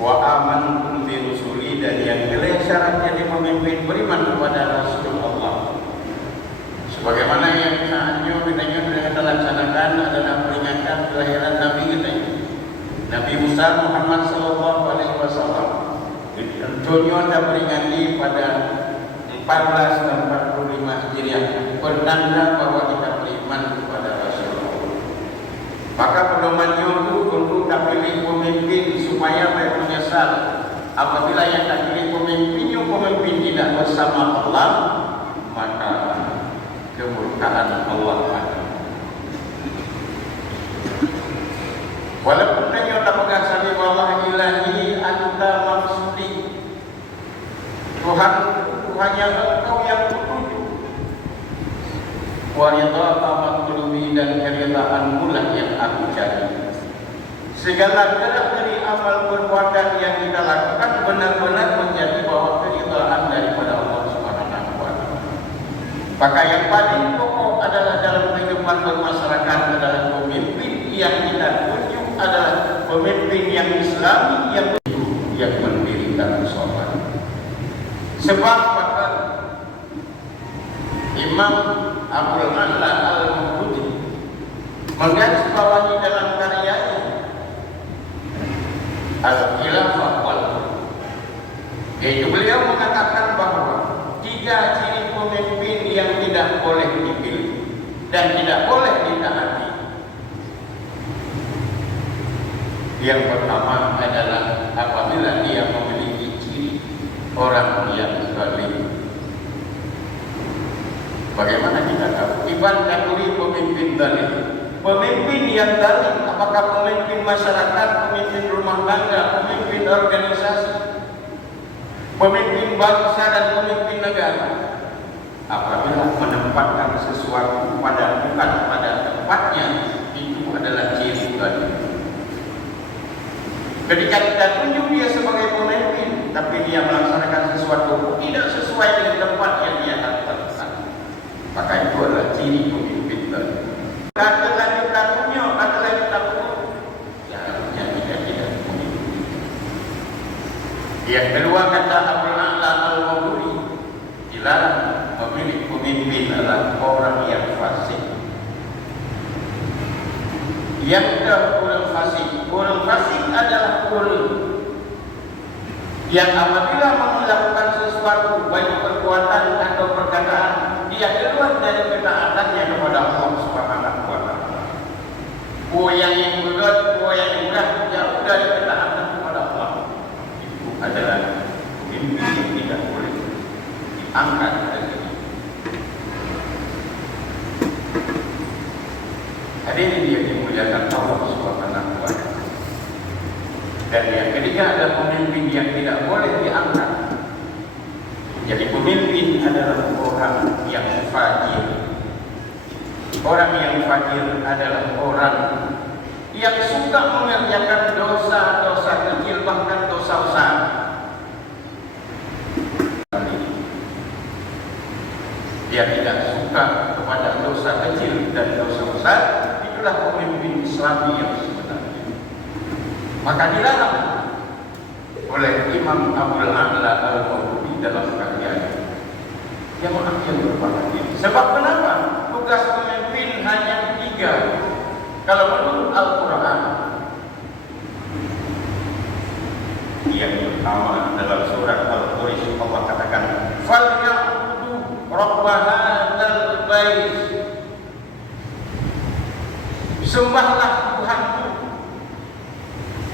wa amantum bi rusuli, dan yang nilai syarat jadi pemimpin beriman kepada Rasul Allah. Sebagaimana yang saatnya kita laksanakan adalah peringatan kelahiran Nabi kita, Nabi Musa Muhammad sallallahu alaihi wasallam. Tentunya ada peringati pada 1445 Hijriah, bertanda bahwa kita beriman kepada Rasulullah. Maka pedomannya itu untuk tak pilih pemimpin supaya mereka menyesal apabila yang tak pilih pemimpin tidak bersama Allah, maka kemurkaan Allah ada. Walaupun tanya tak pegang sami wallah ilahi anta maksudi, Tuhan hanya Engkau yang petunjuk. Wa ridha matlubi, dan keridhaan lah yang aku cari. Segala gerak dari amal perbuatan yang kita lakukan benar-benar menjadi bahwa keridhaan daripada Allah Subhanahu wa taala. Maka yang paling pokok adalah dalam kehidupan bermasyarakat adalah pemimpin yang kita tunjuk adalah pemimpin yang Islami, yang mendirikan sholat. Sebab maka Imam Abdul A'la Al-Mawdudi menggarisbawahi dalam karyanya Al-Khilafah wal, yaitu beliau mengatakan bahwa 3 ciri pemimpin yang tidak boleh dipilih dan tidak boleh ditaati. Yang pertama adalah apabila dia memiliki ciri orang yang zalim. Bagaimana kita tahu? Ibn Katuri pemimpin zalim. Pemimpin yang zalim, apakah pemimpin masyarakat, pemimpin rumah tangga, pemimpin organisasi, pemimpin bangsa dan pemimpin negara? Apabila menempatkan sesuatu bukan pada tempatnya, itu adalah ciri zalim. Ketika kita tunjuk dia sebagai pemimpin, tapi dia melaksanakan sesuatu tidak sesuai dengan tempat yang dia lakukan, maka itu adalah ciri pemimpin tadi. Kata lanjut takunya, seharusnya kita tidak pemimpin. Yang kedua kata Abdul A'la Al-Mawdudi, dilarang memilih pemimpin adalah orang yang fasik. Yang kedua orang fasik. Orang fasik adalah orang yang apabila melakukan sesuatu baik perbuatan atau perkataan, dia keluar dari ketaatannya kepada Allah Subhanahu wa taala. Yang berat, yang murah, jauh dari ketaatan kepada Allah. Itu adalah pemimpin yang tidak boleh diangkat dari ini. Hadirin yang dimuliakan Allah Subhanahu wa taala. Dan yang ketiga adalah pemimpin yang tidak boleh diangkat. Jadi pemimpin adalah orang yang fajir. Orang yang fajir adalah orang yang suka mengerjakan dosa-dosa kecil, bahkan dosa besar. Dia tidak suka kepada dosa kecil dan dosa besar. Itulah pemimpin Islami yang sebenarnya. Maka dilarang oleh Imam Abdul A'la Al-Mawdudi dalam karyanya. Yang mengakhir berbahagia. Sebab kenapa? Tugas pemimpin hanya 3. Kalau menurut Al-Quran, yang pertama dalam surat Al-Quraish Allah katakan, "Falyabudu rabb hadzal bait." Sembahlah Tuhanmu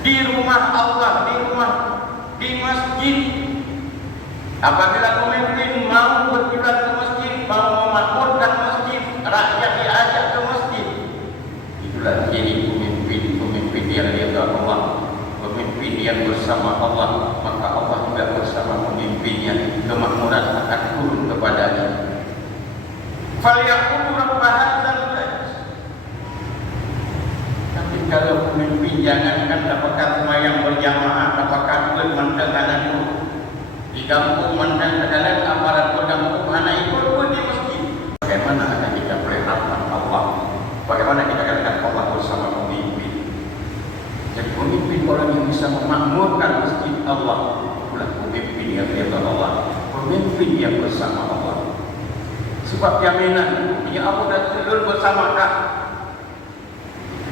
di rumah Allah, di masjid. Apabila pemimpin mau berkiblat ke masjid, mau memakmurkan masjid, rakyat diajak ke masjid. Itulah ciri pemimpin yang ridha Allah, pemimpin yang bersama Allah. Maka Allah juga bersama pemimpinnya, kemakmuran akan turun kepadanya. Falyaqumu rabb hadzal bait. Tapi kalau pemimpin jangankan dapatkan semayang berjamaah, apakah mendengarkan itu di kampung mandang terdalam aparat berkampung mana ikut pun di masjid. Bagaimana akan kita perhatikan Allah? Bagaimana kita katakan Allah bersama pemimpin? Jadi pemimpin orang yang bisa memakmurkan masjid. Allah, itulah pemimpin yang ridha Allah, pemimpin yang bersama Allah. Sebab jaminan ya Allah dan Rasul bersama kah?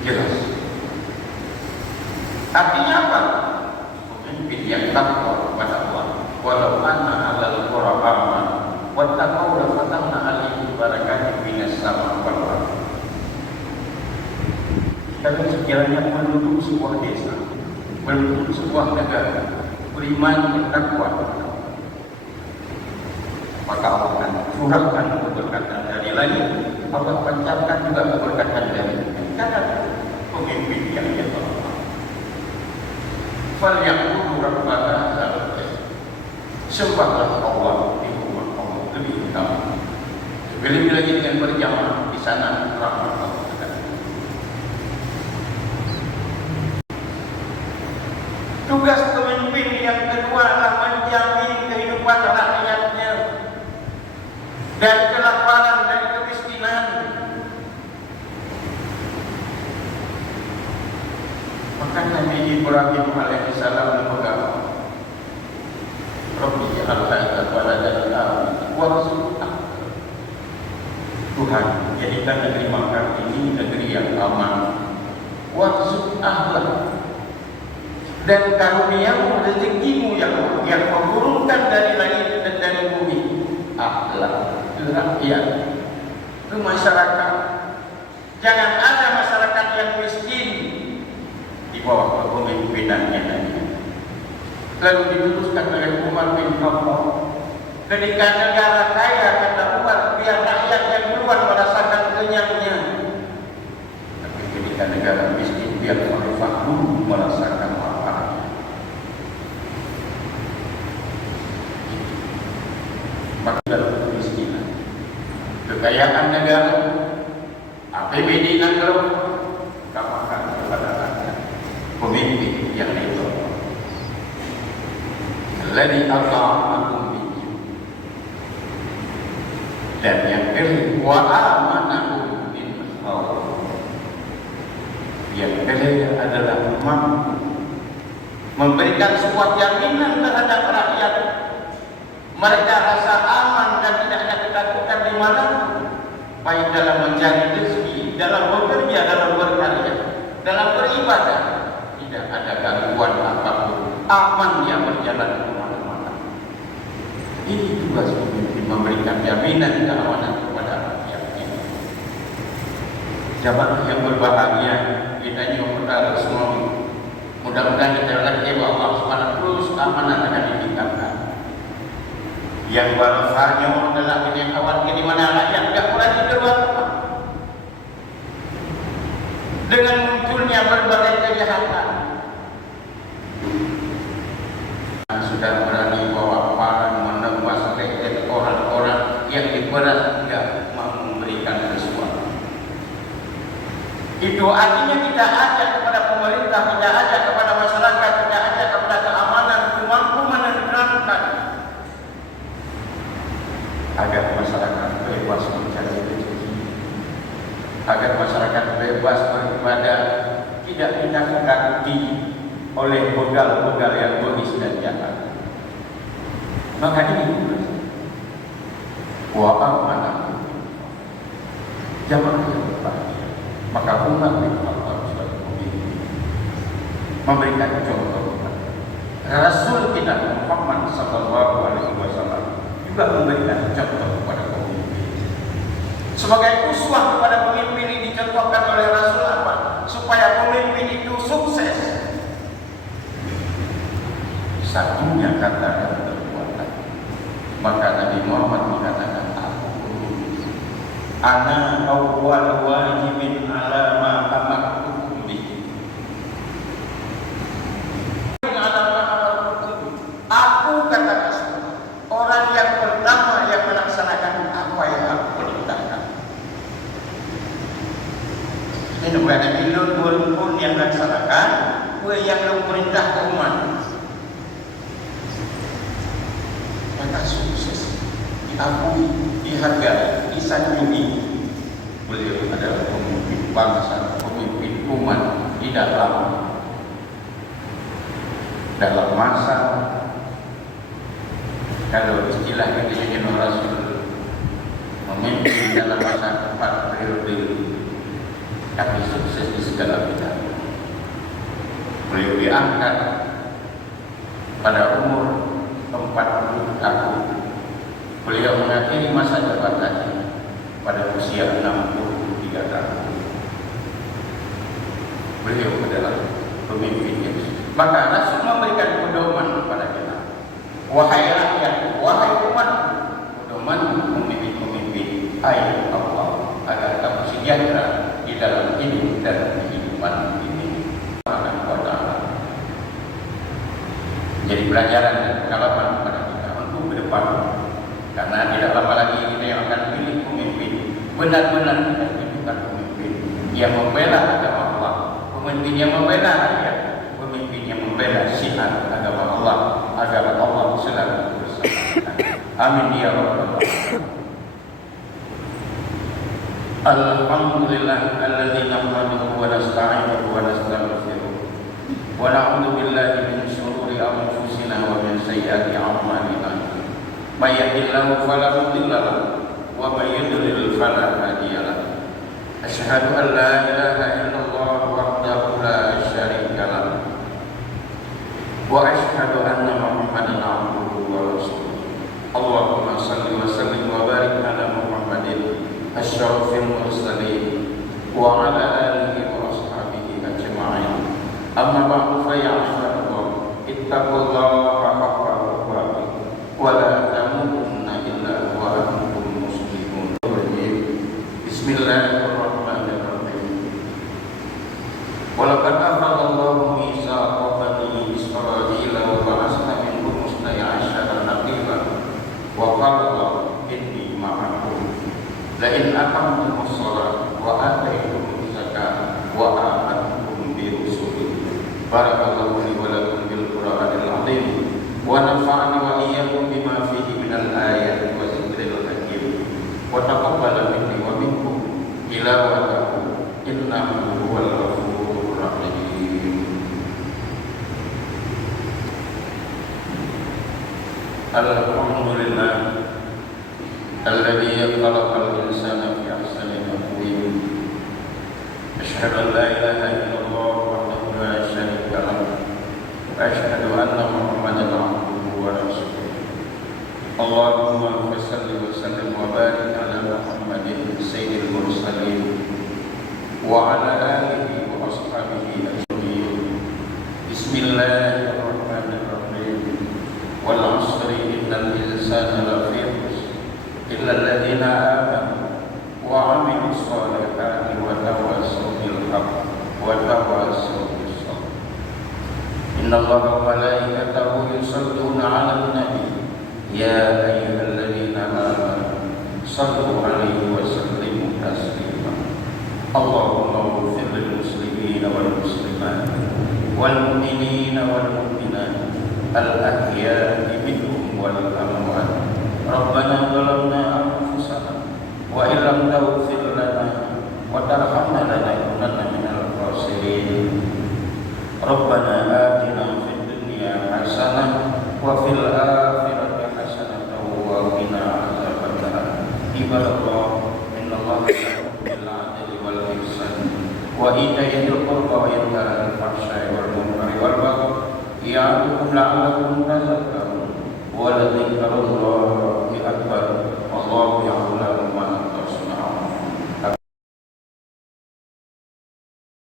Jelas. Artinya apa? Pemimpin yang takwa kepada Allah. Walau anna alal qura aman wattaqau la fatahna alaihim barakatin minas sama wal ardh. Kalau sekiranya penduduk sebuah desa, penduduk sebuah negara beriman bertakwa, maka Allah akan curahkan keberkatan dari langit, Allah pancarkan juga keberkatan dari langit. Karena pemimpin yang dia tolong. Fal yaqulu rabbana hadzal bait. Sembahlah Allah di rumah Allah lebih utama. Sebelum lagi dengan berjamaah di sana rahmat Allah. Tugas pemimpin yang kedua adalah menjamin kehidupan rakyatnya dari kelaparan, dari kemiskinan. Maka Nabi Ibrahim alaihissalam berkata, Rabbi ja'al hadza baladan aminan warzuqna. Tuhan, jadikan negeri Makkah ini negeri yang aman. Warzuq ahlah, dan karuniamu rezekimu yang kau turunkan dari langit dan dari bumi, ahlah, ke rakyat, ke masyarakat. Jangan ada masyarakat yang miskin di bawah kepemimpinannya Nabi. Lalu diputuskan oleh Umar bin Khattab, ketika negara kaya kata Umar, biar rakyat yang keluar merasakan kenyangnya. Tapi ketika negara miskin, biar khalifah dulu merasakan laparnya. Maka dalam kemiskinan, kekayaan negara, APBD negara, kamakan kepada rakyat, pemimpin yang itu. Alladzi ata'akum bihi, dan yang kedua wa amanakum bil khawf, yang kedua adalah mampu memberikan sebuah jaminan terhadap rakyat. Mereka rasa aman dan tidak ada ketakutan di mana, baik dalam mencari rezeki, dalam bekerja, dalam berkarya, dalam beribadah, tidak ada gangguan apapun, aman yang berjalan kemana-mana. Ini tugas pemimpin, memberikan jaminan keamanan kepada rakyatnya. Jamaah yang berbahagia, kita juga semua, mudah-mudahan kita lihat bahwa Allah Subhanahu terus amanah akan ditingkatkan. Yang balafanya adalah ini khawatir di mana rakyat tidak berani keluar rumah. Dengan munculnya berbagai kejahatan, sudah berani bawa parang menembas leher orang-orang yang diperas tidak mau memberikan sesuatu. Itu artinya kita ajak kepada pemerintah, kita ajak kepada masyarakat, kita ajak kepada keamanan, mampu menerapkan agar masyarakat bebas mencari rezeki, agar masyarakat bebas beribadah, tidak ditakut-takuti oleh begal-begal yang bengis dan jahat. Maka ini wa amanah jamaah yang berbahagia. Maka Umar bin Khattab sebagai pemimpin memberikan contoh. Rasul kita Muhammad sallallahu alaihi wasallam juga memberikan contoh kepada pemimpin. Sebagai uswah kepada pemimpin ini dicontohkan oleh Rasul apa? Supaya pemimpin itu sukses. Satunya kata dan perbuatan. Maka Nabi Muhammad mengatakan, ana awwal wajibin ala ma amartukum bihi. Aku kata Rasul, orang yang pertama yang melaksanakan apa yang aku perintahkan. Ini bukan bilun pun yang melaksanakan, yang perintah ke umat. Maka sukses, diakui, dihargai, disanjungi. Beliau adalah pemimpin bangsa, pemimpin umat di dalam dalam masa, kalau istilah kita Rasul memimpin dalam masa 4 periode, tapi sukses di segala bidang. Beliau diangkat pada umur 40 tahun. Beliau mengakhiri masa jabatannya pada usia 63 tahun. Beliau adalah pemimpin yang maka Rasul memberikan pedoman kepada kita. Wahai rakyat, wahai umat, pedoman pemimpin-pemimpin ayat Allah agar kamu sejahtera di dalam hidup dan kehidupan ini. Jadi pelajaran dan pengalaman kepada kita untuk ke depan, karena tidak lama lagi kita yang akan pilih pemimpin. Benar-benar kita tunjukkan pemimpin yang membela agama Allah, pemimpin yang membela rakyat, pemimpin yang membela syiar agama Allah, agar Allah selalu bersama kita. Amin ya rabbal alamin. Alhamdulillah alladzi nahmaduhu wa nasta'inuhu wa nastaghfiruh wa na'udzu billahi min shururi anfusina wa min sayyiati a'malina. May yahdihillahu fala mudilla lahu wa may yudlil fala hadiya lahu. Asyhadu an la ilaha illallah wahdahu la syarika lahu wa asyhadu anna Muhammadan abduhu wa rasuluh. Allahumma shalli wa sallim wa barik ala Muhammadin asyrafil mursalin wa ala alihi wa ashabihi ajma'in. Amma ba'du fa ya ibadallah, ittaqullaha haqqa tuqatih wa la tamutunna illa wa antum muslimun. Bismillahirrahmanirrahim. Walaqad akhadallahu mitsaqa bani Israila wa ba'athna minhum 12 nabiyan wa qala inni ma'akum la in aqamtumus shalah wa ataytumuz zakata wa amantum bi rusuli. Barakallahu li wa lakum bil Qur'anil azim wa nafa'ani wa iyyakum bima fihi minal ayati wa dzikril hakim wa taqabbal minni wa minkum tilawatahu innahu huwal ghafurur rahim. Alhamdulillah alladzi khalaqal insana fi ahsani taqwim. Asyhadu an la ilaha illallah wahdahu la syarika lahu wa asyhadu anna Muhammadan abduhu wa rasuluh. Allahumma shalli wa sallim wa barik ala Muhammadin sayyidil mursalin wa ala alihi wa ashabihi ajma'in. Bismillahirrahmanirrahim. Wal 'asri innal insana lafi khusr illa alladziina aamanu wa 'amilus shalihati wa tawassaw bil haqqi wa tawassaw bis sabr. Innallaha wa malaikatahu yusholluna 'alan nabi ya ayyuhalladzina amanu shallu 'alaihi wa sallimu taslima. Allahumma ighfir lil muslimina wal muslimat wal mu'minina wal mu'minat al-ahya'i minhum wal amwat. Rabbana zalamna anfusana wa illam taghfir lana wa tarhamna lanakunanna minal khasirin. Rabbana atina fid dunya hasanah wa fil akhirati hasanah wa qina adzabannar. Ibadallah, innallaha ya'muru bil 'adli wal ihsan wa ita'i dzil qurba wa yanha 'anil fahsya'i wal munkari wal baghi ya'idhukum la'allakum tadhakkarun.